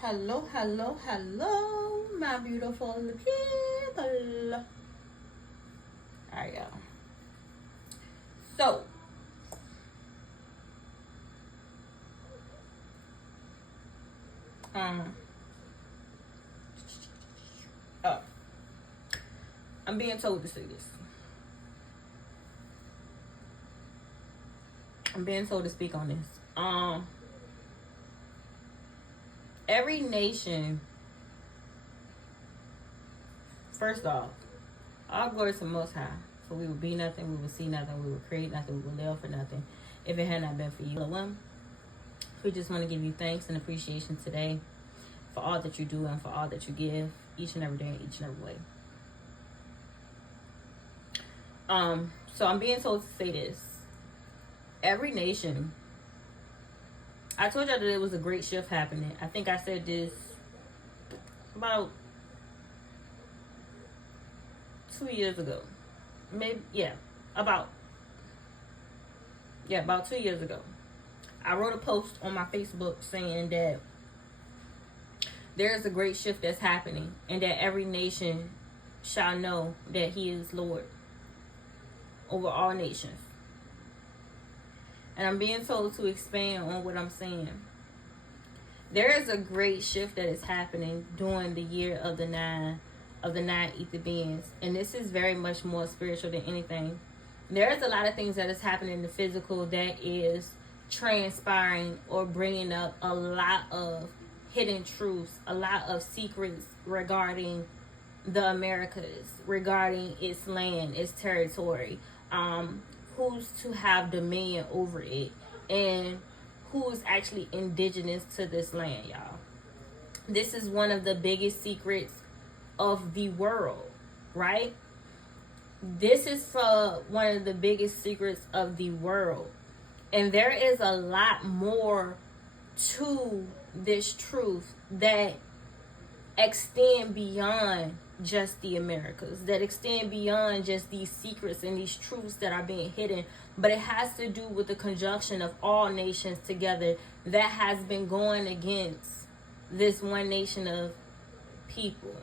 Hello, hello, hello, my beautiful people. Alright, y'all. So, I'm being told to say this. I'm being told to speak on this. Every nation, first off, all glory to the Most High. For we would be nothing, we would see nothing, we would create nothing, we would live for nothing if it had not been for you. Elohim, we just want to give you thanks and appreciation today for all that you do and for all that you give each and every day in each and every way. So I'm being told to say this. Every nation, I told y'all that it was a great shift happening. I think I said this about 2 years ago. Maybe, about 2 years ago. I wrote a post on my Facebook saying that there is a great shift that's happening and that every nation shall know that he is Lord over all nations. And I'm being told to expand on what I'm saying. There is a great shift that is happening during the year of the nine ether beings. And this is very much more spiritual than anything. There's a lot of things that is happening in the physical that is transpiring or bringing up a lot of hidden truths, a lot of secrets regarding the Americas, regarding its land, its territory, who's to have dominion over it, and who's actually indigenous to this land, y'all. This is one of the biggest secrets of the world, right? This is one of the biggest secrets of the world. And there is a lot more to this truth that extend beyond just the Americas, that extend beyond just these secrets and these truths that are being hidden, but it has to do with the conjunction of all nations together that has been going against this one nation of people,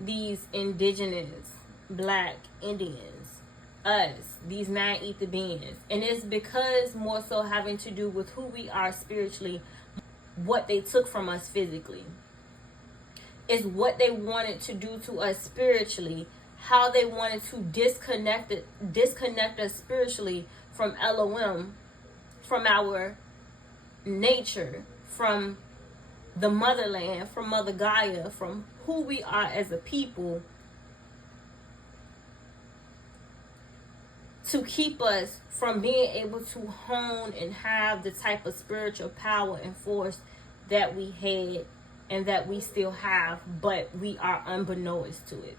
these indigenous black Indians, us, these nine ether beings. And it's because more so having to do with who we are spiritually, what they took from us physically. Is what they wanted to do to us spiritually, how they wanted to disconnect us spiritually from Elohim, from our nature, from the motherland, from Mother Gaia, from who we are as a people, to keep us from being able to hone and have the type of spiritual power and force that we had and that we still have, but we are unbeknownst to it.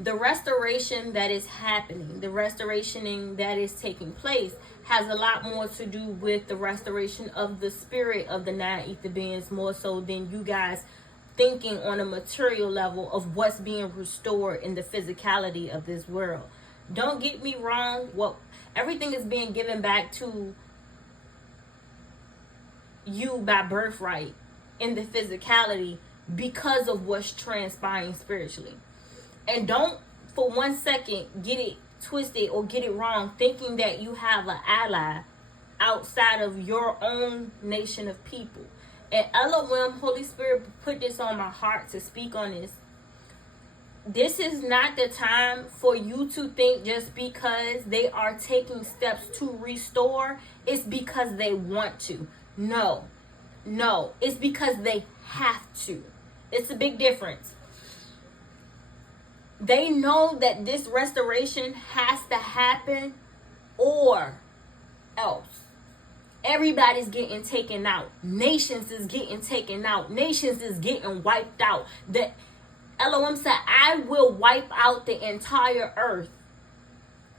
The restoration that is happening, the restoration that is taking place, has a lot more to do with the restoration of the spirit of the nine ether beings, more so than you guys thinking on a material level of what's being restored in the physicality of this world. Don't get me wrong, everything is being given back to you by birthright in the physicality because of what's transpiring spiritually. And don't for 1 second get it twisted or get it wrong thinking that you have an ally outside of your own nation of people. And Elohim, Holy Spirit, put this on my heart to speak on this. This is not the time for you to think just because they are taking steps to restore, it's because they want to. No, it's because they have to. It's a big difference. They know that this restoration has to happen or else. Everybody's getting taken out. Nations is getting taken out. Nations is getting wiped out. The Elohim said, I will wipe out the entire earth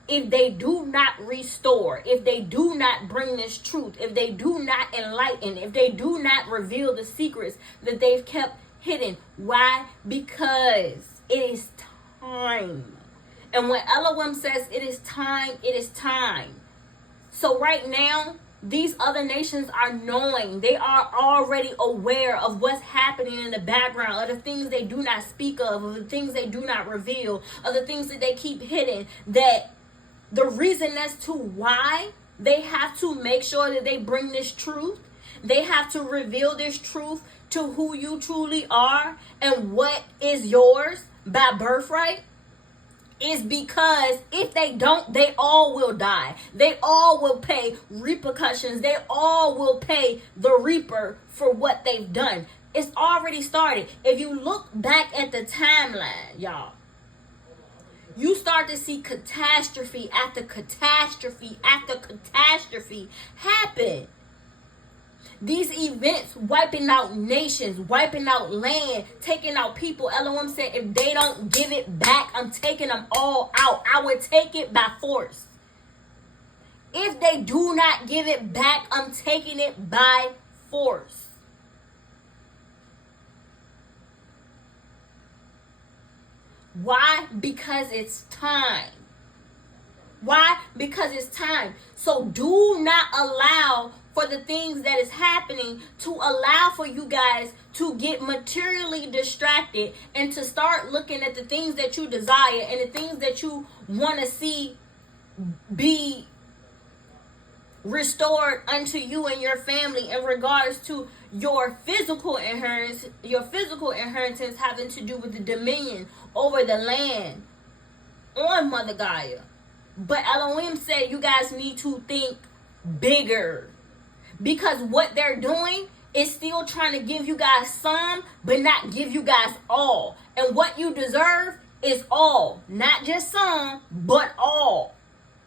if they do not restore, if they do not bring this truth, if they do not enlighten, if they do not reveal the secrets that they've kept hidden. Why? Because it is time. And when Elohim says it is time, it is time. So right now, these other nations are knowing. They are already aware of what's happening in the background, of the things they do not speak of the things they do not reveal, of the things that they keep hidden. That the reason as to why they have to make sure that they bring this truth, they have to reveal this truth to who you truly are and what is yours by birthright, is because if they don't, they all will die. They all will pay repercussions. They all will pay the reaper for what they've done. It's already started. If you look back at the timeline, y'all, you start to see catastrophe after catastrophe after catastrophe happen. These events wiping out nations, wiping out land, taking out people. Elohim said, if they don't give it back, I'm taking them all out. I would take it by force. If they do not give it back, I'm taking it by force. Why? Because it's time. Why? Because it's time. So do not allow for the things that is happening to allow for you guys to get materially distracted and to start looking at the things that you desire and the things that you want to see be restored unto you and your family in regards to your physical inheritance having to do with the dominion over the land on Mother Gaia. But Elohim said you guys need to think bigger. Because what they're doing is still trying to give you guys some, but not give you guys all. And what you deserve is all. Not just some, but all.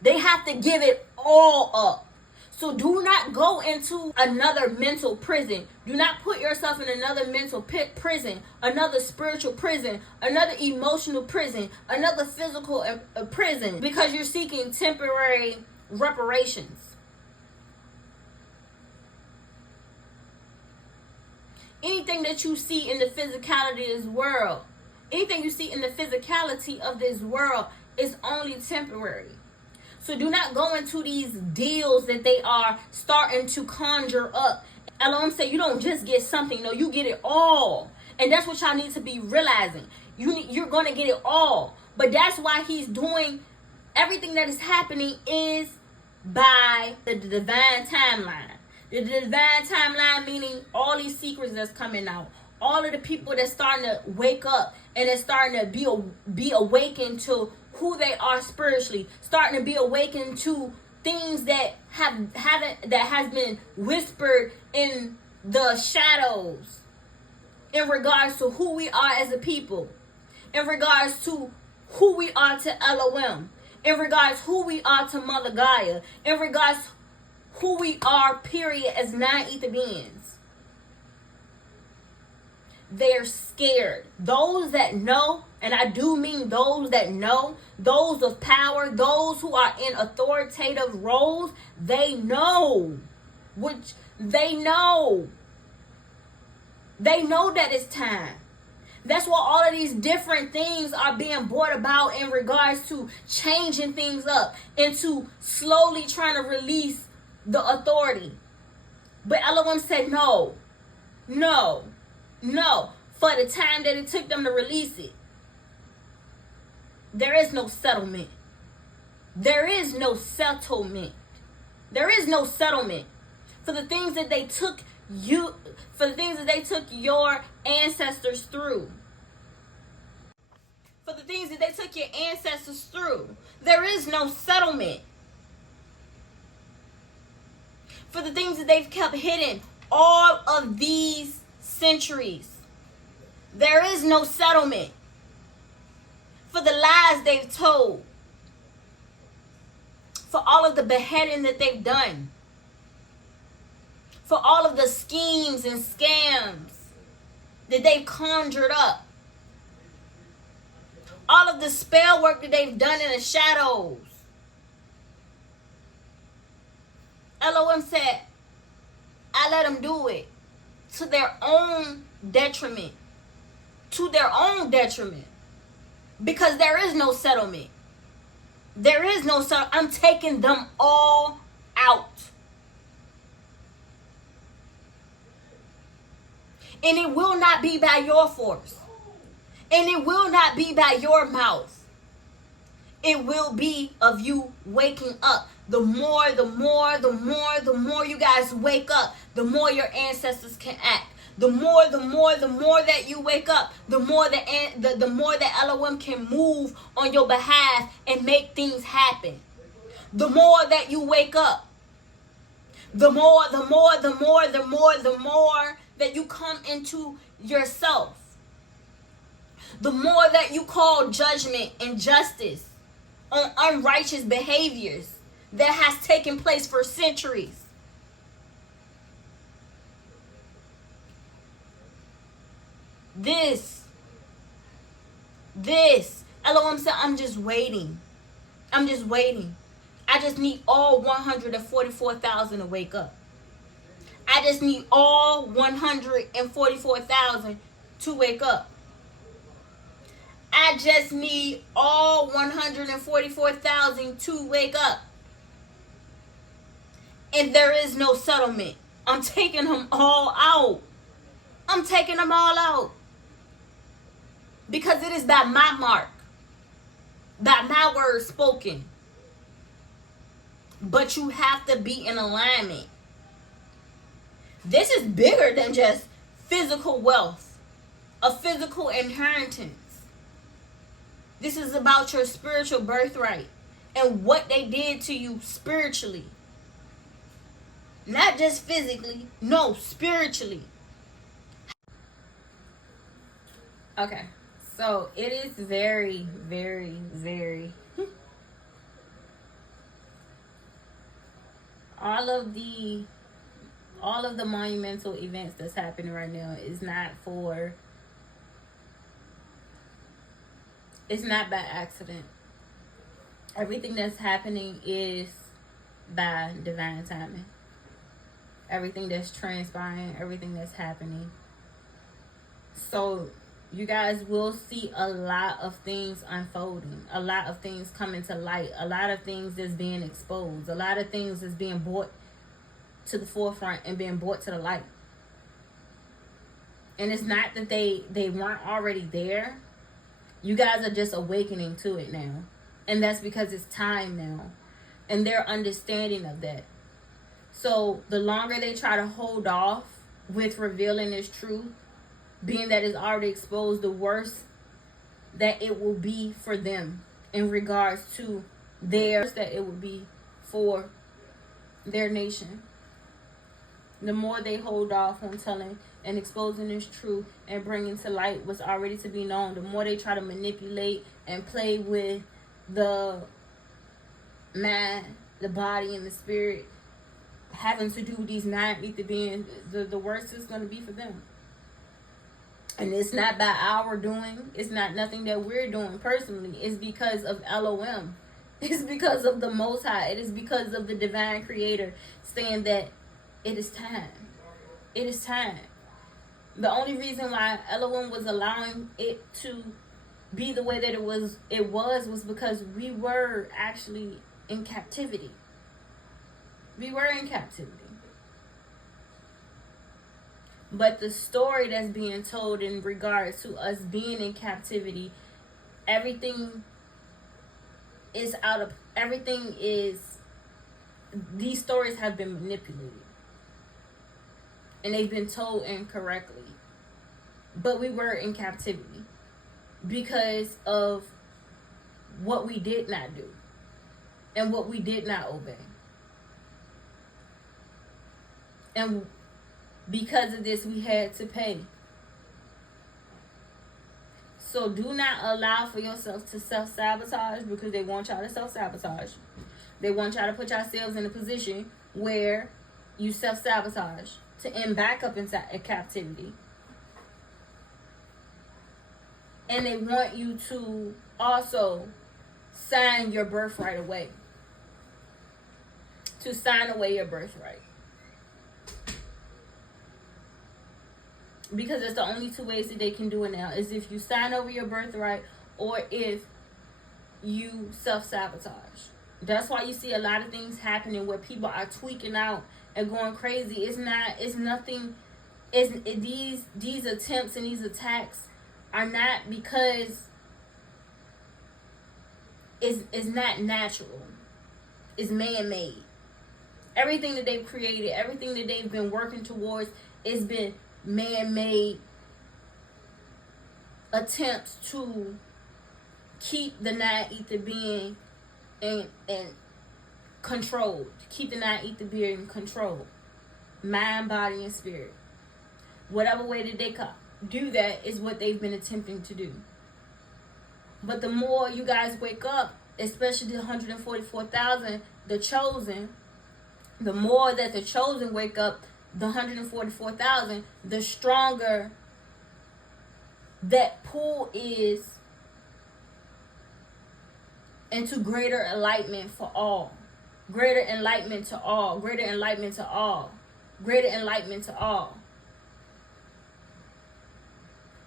They have to give it all up. So do not go into another mental prison. Do not put yourself in another mental prison, another spiritual prison, another emotional prison, another physical prison, because you're seeking temporary reparations. Anything that you see in the physicality of this world, anything you see in the physicality of this world is only temporary. So do not go into these deals that they are starting to conjure up. Elohim said you don't just get something, no, you get it all. And that's what y'all need to be realizing. You're going to get it all. But that's why he's doing everything that is happening is by the divine timeline. The divine timeline meaning all these secrets that's coming out. All of the people that's starting to wake up and that's starting to be awakened to who they are spiritually. Starting to be awakened to things that has been whispered in the shadows. In regards to who we are as a people. In regards to who we are to Elohim. In regards who we are to Mother Gaia. In regards who we are, period, as non-ether beings. They're scared. Those that know, and I do mean those that know, those of power, those who are in authoritative roles, they know. They know that it's time. That's why all of these different things are being brought about in regards to changing things up and to slowly trying to release the authority. But Elohim said no. For the time that it took them to release it, there is no settlement. There is no settlement. There is no settlement for the things that they took you, for the things that they took your ancestors through. For the things that they took your ancestors through, there is no settlement. For the things that they've kept hidden all of these centuries, there is no settlement. For the lies they've told, for all of the beheading that they've done, for all of the schemes and scams that they've conjured up, all of the spell work that they've done in the shadows. Elohim said, I let them do it to their own detriment. To their own detriment. Because there is no settlement. There is no settlement. I'm taking them all out. And it will not be by your force. And it will not be by your mouth. It will be of you waking up. The more you guys wake up, the more your ancestors can act. The more that you wake up, the more that Elohim can move on your behalf and make things happen. The more that you wake up, the more that you come into yourself. The more that you call judgment and justice on unrighteous behaviors that has taken place for centuries. This, Elohim said, I'm just waiting. I just need all 144,000 to wake up. I just need all 144,000 to wake up. I just need all 144,000 to wake up. And there is no settlement. I'm taking them all out. Because it is by my mark, by my word spoken. But you have to be in alignment. This is bigger than just physical wealth, a physical inheritance. This is about your spiritual birthright and what they did to you spiritually. Not just physically, no, spiritually. Okay, so it is very, very, very... all of the monumental events that's happening right now is not for... it's not by accident. Everything that's happening is by divine timing. Everything that's transpiring, everything that's happening. So you guys will see a lot of things unfolding. A lot of things coming to light. A lot of things that's being exposed. A lot of things that's being brought to the forefront and being brought to the light. And it's not that they weren't already there. You guys are just awakening to it now. And that's because it's time now. And they're understanding of that. So the longer they try to hold off with revealing this truth, being that it's already exposed, the worse that it will be for them in regards to that it will be for their nation. The more they hold off on telling and exposing this truth and bringing to light what's already to be known, the more they try to manipulate and play with the mind, the body, and the spirit, having to do with these 9 ether beings, the worse it's going to be for them. And it's not by our doing. It's not nothing that we're doing personally. It's because of Elohim. It's because of the Most High. It is because of the divine creator saying that it is time. It is time. The only reason why Elohim was allowing it to be the way that it was because we were actually in captivity. We were in captivity. But the story that's being told in regards to us being in captivity, everything is these stories have been manipulated. And they've been told incorrectly. But we were in captivity because of what we did not do and what we did not obey. And because of this, we had to pay. So do not allow for yourself to self-sabotage, because they want y'all to self-sabotage. They want y'all to put yourselves in a position where you self-sabotage to end back up into a captivity. And they want you to also sign your birthright away. To sign away your birthright. Because it's the only 2 ways that they can do it now. Is if you sign over your birthright or if you self-sabotage. That's why you see a lot of things happening where people are tweaking out and going crazy. It's nothing these attempts and these attacks are not because it's not natural. It's man-made. Everything that they've created, everything that they've been working towards, it's been man-made attempts to keep the non-ether being in control. Keep the non-ether being in control. Mind, body, and spirit. Whatever way that they do that is what they've been attempting to do. But the more you guys wake up, especially the 144,000, the chosen, the more that the chosen wake up, the 144,000, the stronger that pull is into greater enlightenment for all. Greater enlightenment to all. Greater enlightenment to all. Greater enlightenment to all.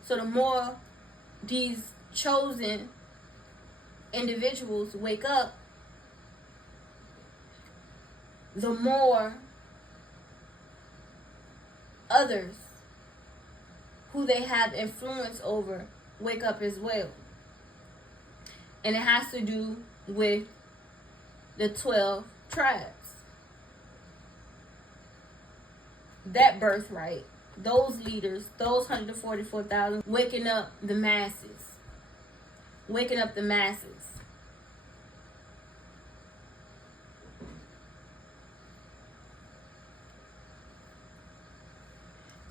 So the more these chosen individuals wake up, the more others who they have influence over wake up as well. And it has to do with the 12 tribes. That birthright, those leaders, those 144,000, waking up the masses. Waking up the masses.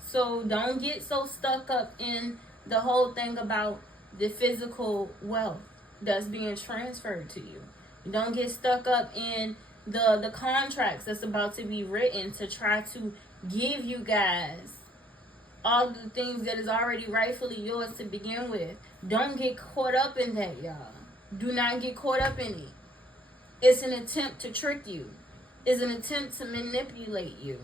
So don't get so stuck up in the whole thing about the physical wealth that's being transferred to you. Don't get stuck up in the contracts that's about to be written to try to give you guys all the things that is already rightfully yours to begin with. Don't get caught up in that, y'all. Do not get caught up in it. It's an attempt to trick you. It's an attempt to manipulate you.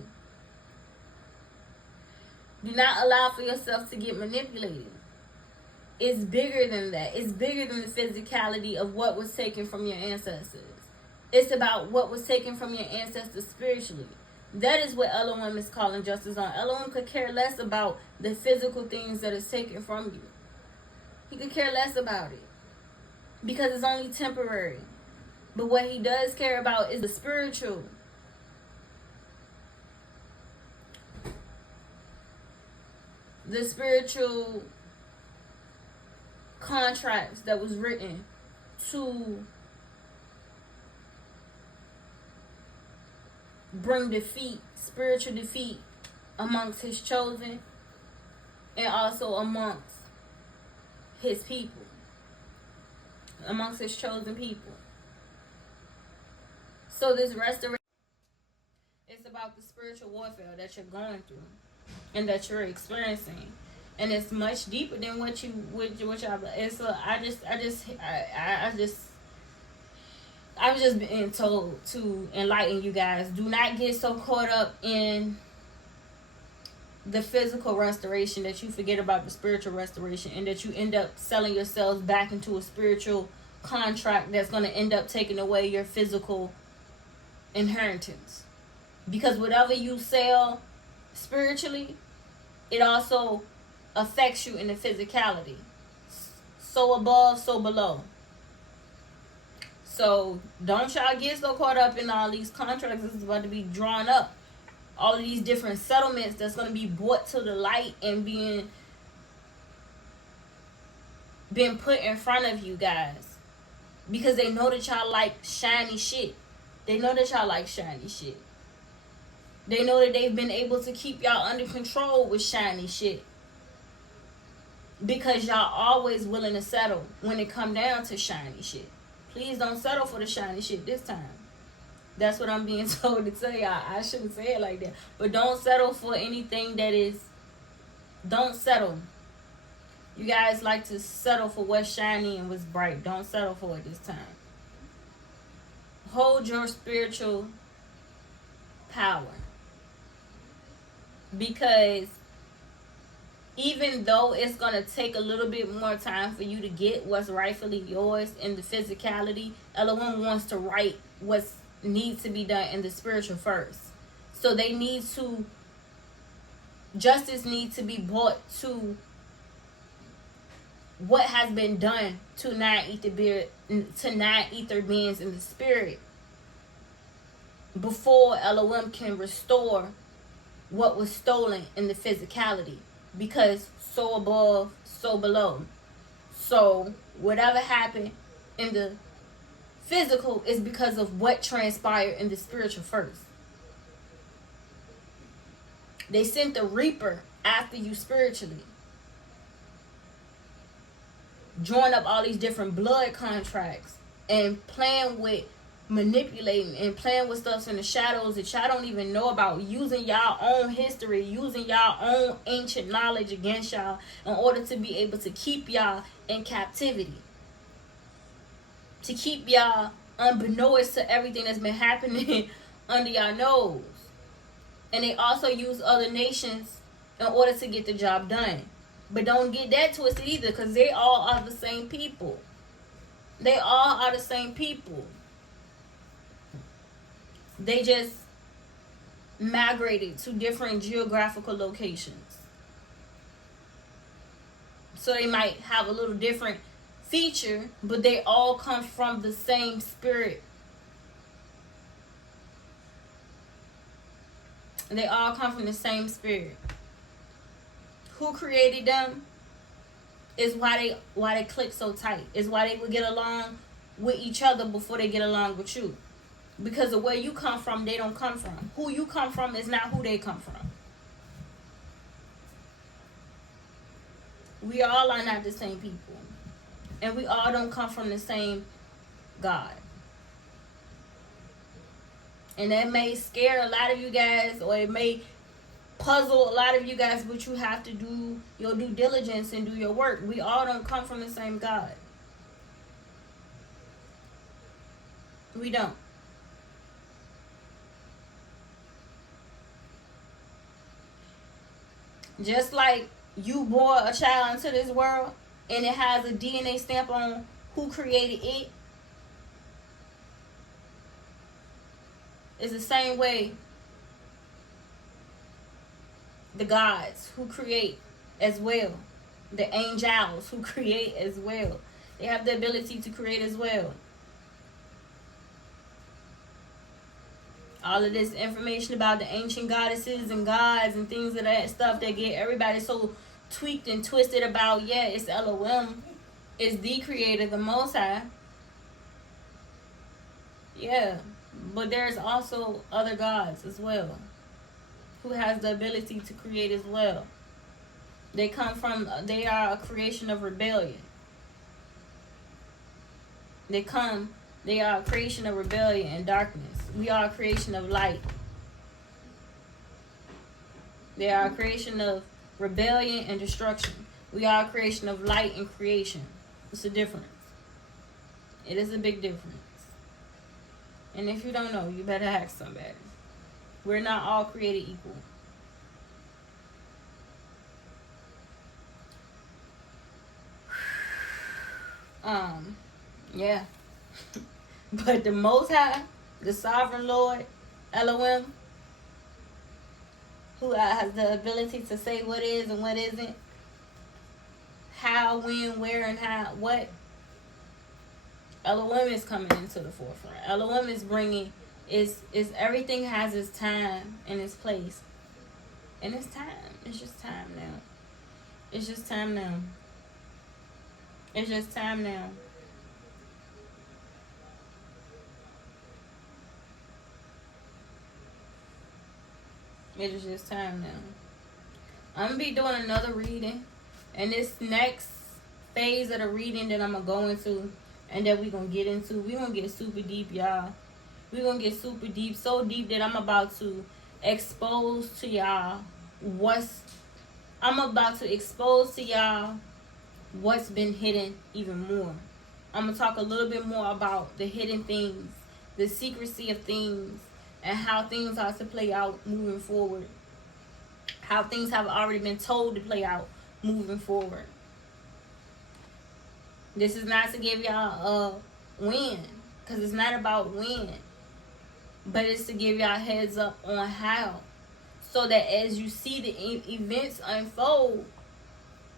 Do not allow for yourself to get manipulated. It's bigger than that. It's bigger than the physicality of what was taken from your ancestors. It's about what was taken from your ancestors spiritually. That is what Elohim is calling justice on. Elohim could care less about the physical things that is taken from you. He could care less about it because it's only temporary. But what he does care about is the spiritual. The spiritual contracts that was written to bring defeat, spiritual defeat amongst his chosen and also amongst his people, amongst his chosen people. So this restoration is about the spiritual warfare that you're going through and that you're experiencing, and it's much deeper than what y'all. It's I was just being told to enlighten you guys. Do not get so caught up in the physical restoration that you forget about the spiritual restoration, and that you end up selling yourselves back into a spiritual contract that's going to end up taking away your physical inheritance. Because whatever you sell spiritually, it also affects you in the physicality. So above, so below. So don't y'all get so caught up in all these contracts that's about to be drawn up. All of these different settlements that's going to be brought to the light and being put in front of you guys. Because they know that y'all like shiny shit. They know that y'all like shiny shit. They know that they've been able to keep y'all under control with shiny shit. Because y'all always willing to settle when it come down to shiny shit. Please don't settle for the shiny shit this time. That's what I'm being told to tell y'all. I shouldn't say it like that. But don't settle for anything that is... Don't settle. You guys like to settle for what's shiny and what's bright. Don't settle for it this time. Hold your spiritual power. Because even though it's going to take a little bit more time for you to get what's rightfully yours in the physicality, Elohim wants to write what needs to be done in the spiritual first. So they need to justice needs to be brought to what has been done to non-ether beings in the spirit before Elohim can restore what was stolen in the physicality, because so above, so below. So whatever happened in the physical is because of what transpired in the spiritual first. They sent the reaper after you spiritually, drawing up all these different blood contracts and playing with, manipulating and playing with stuff in the shadows that y'all don't even know about, using y'all own history, using y'all own ancient knowledge against y'all in order to be able to keep y'all in captivity, to keep y'all unbeknownst to everything that's been happening under y'all nose. And they also use other nations in order to get the job done. But don't get that twisted either, because they all are the same people. They all are the same people. They just migrated to different geographical locations. So they might have a little different feature, but they all come from the same spirit. They all come from the same spirit. Who created them is why they click so tight. Is why they would get along with each other before they get along with you. Because the way you come from, they don't come from. Who you come from is not who they come from. We all are not the same people. And we all don't come from the same God. And that may scare a lot of you guys, or it may puzzle a lot of you guys, but you have to do your due diligence and do your work. We all don't come from the same God. We don't. Just like you bore a child into this world and it has a DNA stamp on who created it, it's the same way the gods who create as well, the angels who create as well, they have the ability to create as well. All of this information about the ancient goddesses and gods and things of that stuff that get everybody so tweaked and twisted about, yeah, it's Elohim, it's the creator, the Most High. Yeah, but there's also other gods as well who has the ability to create as well. They are a creation of rebellion. They are a creation of rebellion and darkness. We are a creation of light. They are a creation of rebellion and destruction. We are a creation of light and creation. It's a difference. It is a big difference. And if you don't know, you better ask somebody. We're not all created equal. Yeah. But the Most High, the Sovereign Lord, Elohim, who has the ability to say what is and what isn't, how, when, where, and how, what, Elohim is coming into the forefront. Elohim is bringing, is everything has its time and its place. And it's time. It's just time now. It's just time now. It's just time now. It is just time now. I'm going to be doing another reading. And this next phase of the reading that I'm going to go into and that we're going to get into, we're going to get super deep, y'all. We're going to get super deep. So deep that I'm about to expose to y'all what's been hidden even more. I'm going to talk a little bit more about the hidden things, the secrecy of things, and how things are to play out moving forward. How things have already been told to play out moving forward. This is not to give y'all a win, because it's not about win, but it's to give y'all heads up on how. so that as you see the events unfold,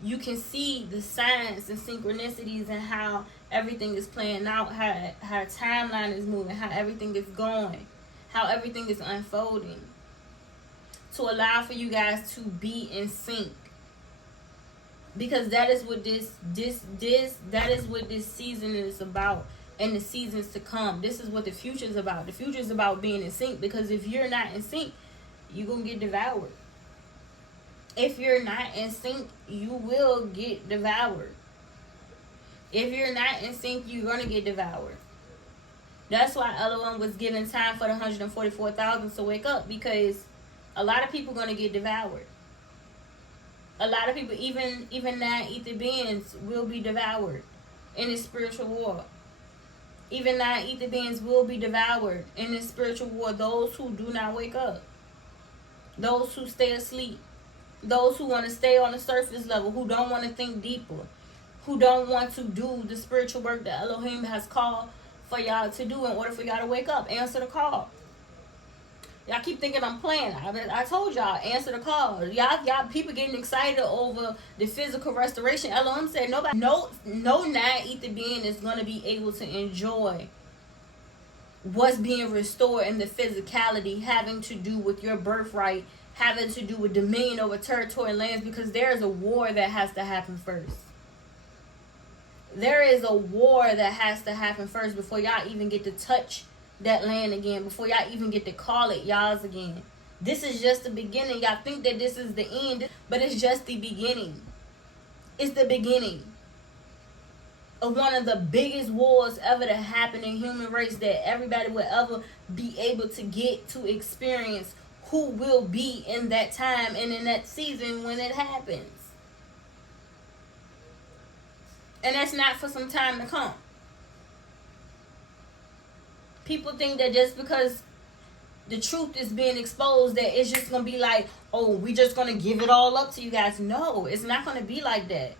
you can see the signs and synchronicities and how everything is playing out, how timeline is moving, how everything is going, how everything is unfolding, to allow for you guys to be in sync. Because that is what that is what this season is about, and the seasons to come. This is what the future is about. The future is about being in sync, because if you're not in sync, you're gonna get devoured. If you're not in sync, you will get devoured. If you're not in sync, you're gonna get devoured. That's why Elohim was given time for the 144,000 to wake up, because a lot of people are gonna get devoured. A lot of people, even non-ether beings, will be devoured in this spiritual war. Even non-ether beings will be devoured in this spiritual war. Those who do not wake up, those who stay asleep, those who want to stay on the surface level, who don't want to think deeper, who don't want to do the spiritual work that Elohim has called for y'all to do in order for y'all to wake up. Answer the call. Y'all keep thinking I'm playing. I told y'all, answer the call. Y'all people getting excited over the physical restoration. Elohim said no non-ether being is going to be able to enjoy what's being restored in the physicality, having to do with your birthright, having to do with dominion over territory and lands, because there is a war that has to happen first. There is a war that has to happen first before y'all even get to touch that land again, before y'all even get to call it y'all's again. This is just the beginning. Y'all think that this is the end, but it's just the beginning. It's the beginning of one of the biggest wars ever to happen in human race, that everybody will ever be able to get to experience, who will be in that time and in that season when it happens. And that's not for some time to come. People think that just because the truth is being exposed, that it's just going to be like, oh, we just going to give it all up to you guys. No, it's not going to be like that.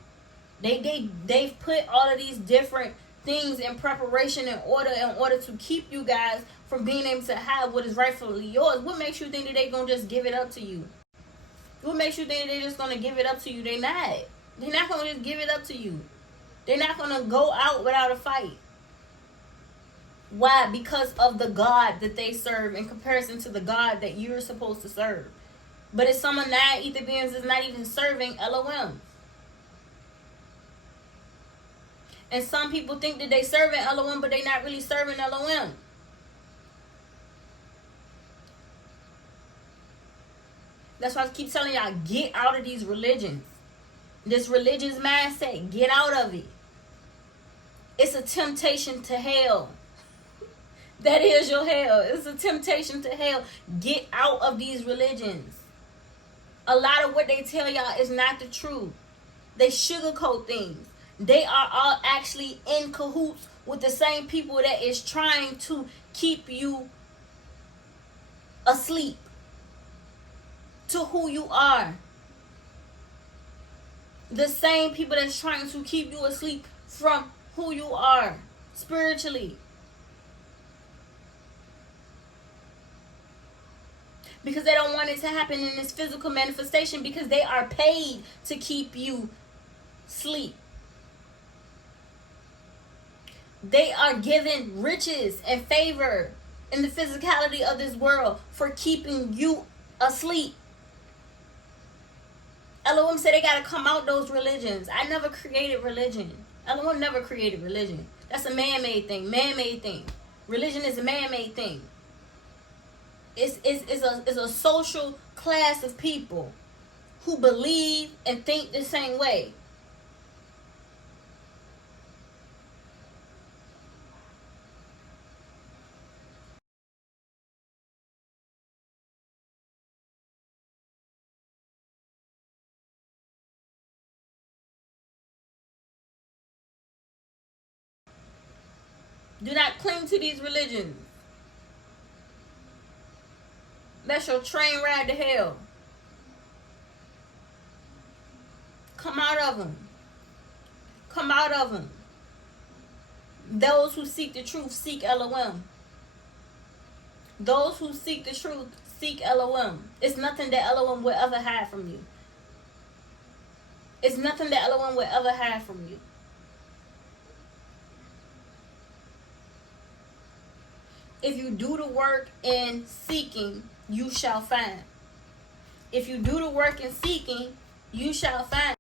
They've put all of these different things in preparation in order to keep you guys from being able to have what is rightfully yours. What makes you think that they're going to just give it up to you? What makes you think they're just going to give it up to you? They're not. They're not going to just give it up to you. They're not going to go out without a fight. Why? Because of the God that they serve in comparison to the God that you're supposed to serve. But if someone non-ether beings is not even serving Elohim. And some people think that they serving Elohim, but they're not really serving Elohim. That's why I keep telling y'all, get out of these religions. This religious mindset, get out of it. It's a temptation to hell. That is your hell. It's a temptation to hell. Get out of these religions. A lot of what they tell y'all is not the truth. They sugarcoat things. They are all actually in cahoots with the same people that is trying to keep you asleep to who you are. The same people that's trying to keep you asleep from who you are spiritually. Because they don't want it to happen in this physical manifestation, because they are paid to keep you asleep. They are given riches and favor in the physicality of this world for keeping you asleep. Elohim said they got to come out those religions. I never created religion. Elohim never created religion. That's a man-made thing. Man-made thing. Religion is a man-made thing. It's a social class of people who believe and think the same way. Do not cling to these religions. That's your train ride to hell. Come out of them. Come out of them. Those who seek the truth seek Elohim. Those who seek the truth seek Elohim. It's nothing that Elohim will ever hide from you. It's nothing that Elohim will ever hide from you. If you do the work in seeking, you shall find. If you do the work in seeking, you shall find.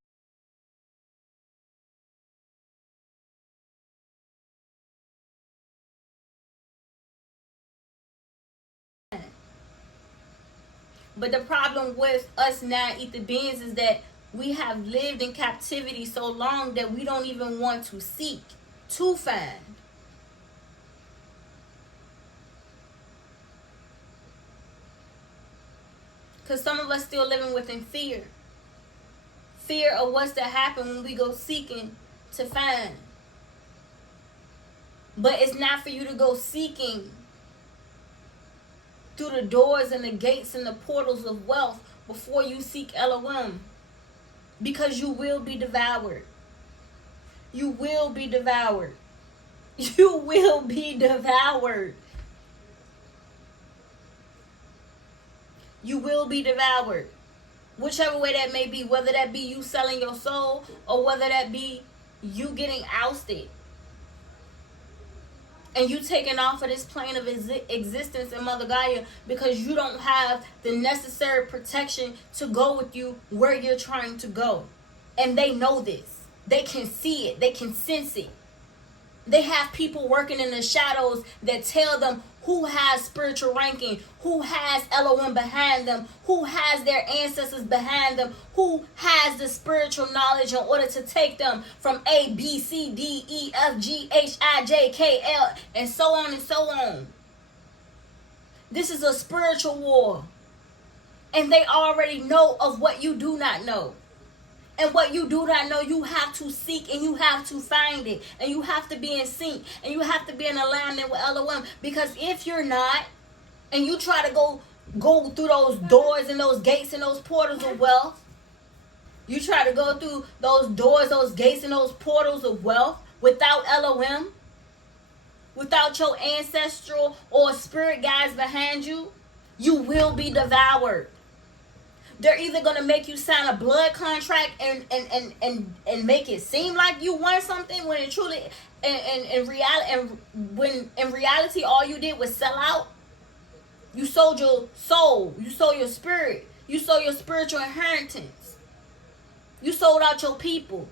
But the problem with us now, ether beings, is that we have lived in captivity so long that we don't even want to seek to find. Because some of us still living within fear. Fear of what's to happen when we go seeking to find. But it's not for you to go seeking through the doors and the gates and the portals of wealth before you seek Elohim. Because you will be devoured. You will be devoured. You will be devoured. You will be devoured. Whichever way that may be, whether that be you selling your soul or whether that be you getting ousted and you taking off of this plane of existence in Mother Gaia because you don't have the necessary protection to go with you where you're trying to go. And they know this. They can see it. They can sense it. They have people working in the shadows that tell them who has spiritual ranking, who has Elohim behind them, who has their ancestors behind them, who has the spiritual knowledge in order to take them from A, B, C, D, E, F, G, H, I, J, K, L, and so on and so on. This is a spiritual war. And they already know of what you do not know. And what you do not know, you have to seek and you have to find it. And you have to be in sync. And you have to be in alignment with Elohim. Because if you're not, and you try to go through those doors and those gates and those portals of wealth, you try to go through those doors, those gates and those portals of wealth without Elohim, without your ancestral or spirit guides behind you, you will be devoured. They're either going to make you sign a blood contract and make it seem like you won something when it truly, when in reality all you did was sell out. You sold your soul. You sold your spirit. You sold your spiritual inheritance. You sold out your people.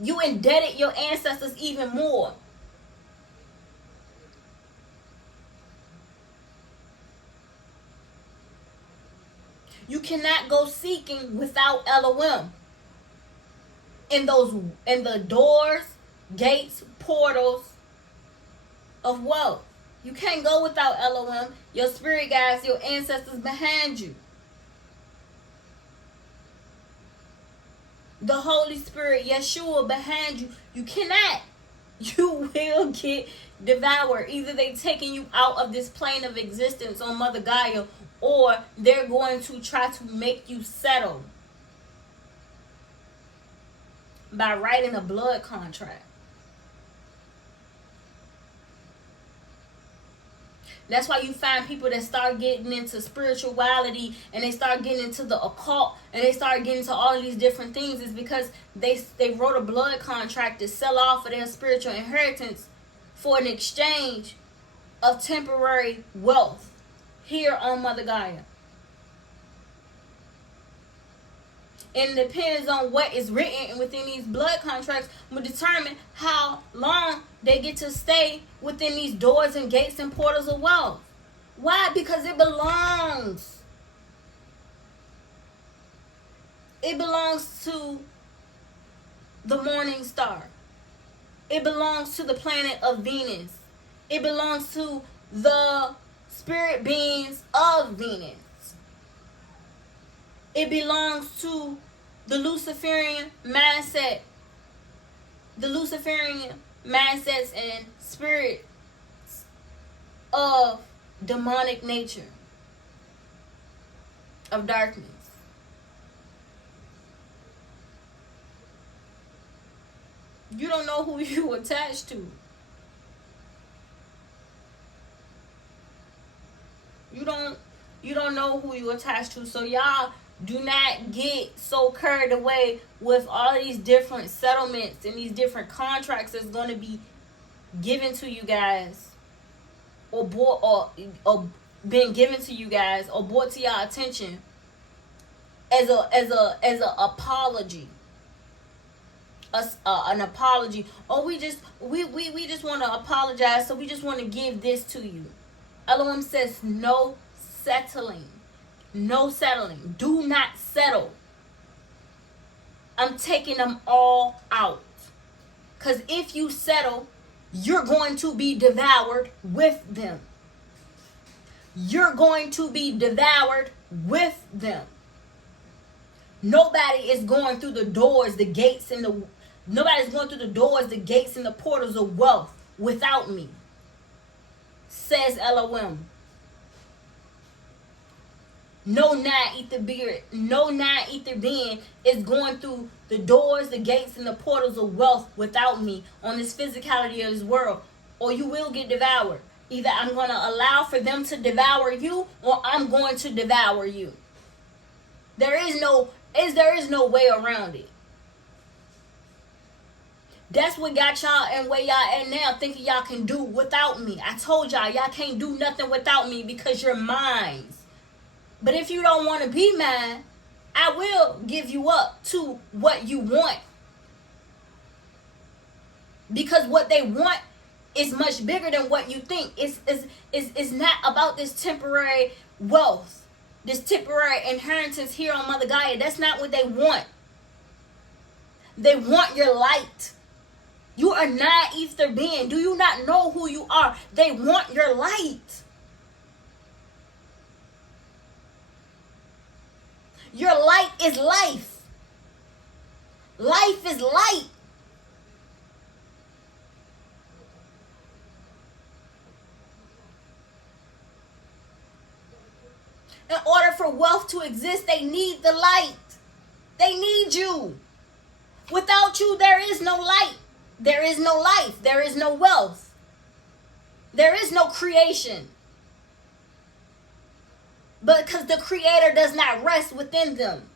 You indebted your ancestors even more. You cannot go seeking without Elohim. In the doors, gates, portals of wealth. You can't go without Elohim, your spirit guides, your ancestors behind you. The Holy Spirit, Yeshua, behind you. You cannot. You will get devoured. Either they taking you out of this plane of existence on Mother Gaia, or they're going to try to make you settle by writing a blood contract. That's why you find people that start getting into spirituality and they start getting into the occult and they start getting into all of these different things. Is because they wrote a blood contract to sell off of their spiritual inheritance for an exchange of temporary wealth here on Mother Gaia. And it depends on what is written within these blood contracts will determine how long they get to stay within these doors and gates and portals of wealth. Why? Because it belongs. It belongs to the morning star. It belongs to the planet of Venus. It belongs to the spirit beings of Venus. It belongs to the Luciferian mindset. The Luciferian mindsets and spirits of demonic nature. Of darkness. You don't know who you attached to. You don't know who you attached to. So y'all do not get so carried away with all of these different settlements and these different contracts that's going to be given to you guys, or being given to you guys, or brought to your attention as a apology. An apology. Oh, we just want to apologize, so we just want to give this to you. Elohim says no settling. No settling. Do not settle. I'm taking them all out. Because if you settle, you're going to be devoured with them. You're going to be devoured with them. Nobody is going through the doors, the gates, nobody's going through the doors, the gates, and the portals of wealth without me, says Elohim. No non-ether being is going through the doors, the gates, and the portals of wealth without me on this physicality of this world, or you will get devoured. Either I'm going to allow for them to devour you, or I'm going to devour you. There is no way around it. That's what got y'all and where y'all at now, thinking y'all can do without me. I told y'all can't do nothing without me because you're mine. But if you don't want to be mine, I will give you up to what you want. Because what they want is much bigger than what you think. It's not about this temporary wealth, this temporary inheritance here on Mother Gaia. That's not what they want. They want your light. You are not ether being. Do you not know who you are? They want your light. Your light is life. Life is light. In order for wealth to exist, they need the light. They need you. Without you, there is no light. There is no life. There is no wealth. There is no creation. But because the Creator does not rest within them.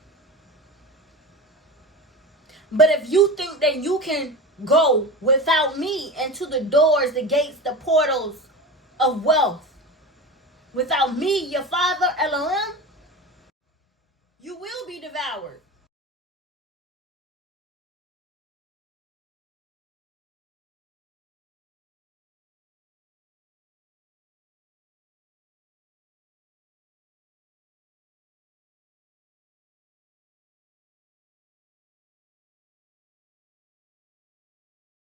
But if you think that you can go without me into the doors, the gates, the portals of wealth, without me, your Father, Elohim, you will be devoured.